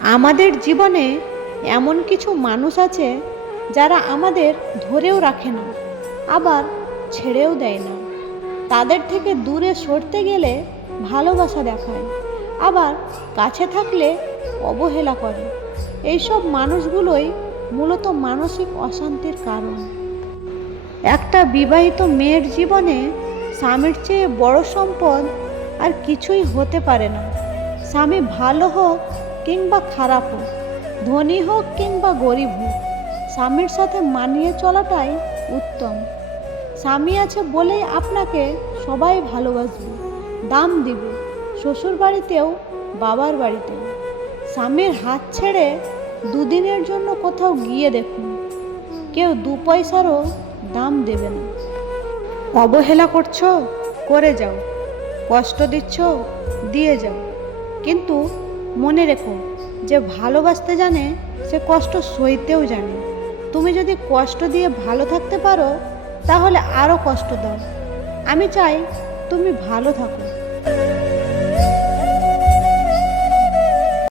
আমাদের জীবনে এমন কিছু মানুষ আছে যারা আমাদের ধরেও রাখে না, আবার ছেড়েও দেয় না। তাদের থেকে দূরে সরতে গেলে ভালোবাসা দেখায়, আবার কাছে থাকলে অবহেলা করে। এইসব মানুষগুলোই মূলত মানসিক অশান্তির কারণ। একটা বিবাহিত মেয়ের জীবনে স্বামীর চেয়ে বড় সম্পদ আর কিছুই হতে পারে না। স্বামী ভালো হোক কিংবা খারাপ হোক, ধনী হোক কিংবা গরিব হোক, স্বামীর সাথে মানিয়ে চলাটাই উত্তম। স্বামী আছে বলেই আপনাকে সবাই ভালোবাসবে, দাম দিবে, শ্বশুর বাড়িতেও বাবার বাড়িতেও। স্বামীর হাত ছেড়ে দুদিনের জন্য কোথাও গিয়ে দেখুন, কেউ 2 পয়সারও দাম দেবে না। অবহেলা করছো, করে যাও। কষ্ট দিচ্ছ, দিয়ে যাও। কিন্তু মনে রেখো, যে ভালোবাসতে জানে সে কষ্ট সইতেও জানে। তুমি যদি কষ্ট দিয়ে ভালো থাকতে পারো, তাহলে আরও কষ্ট দাও। আমি চাই তুমি ভালো থাকো।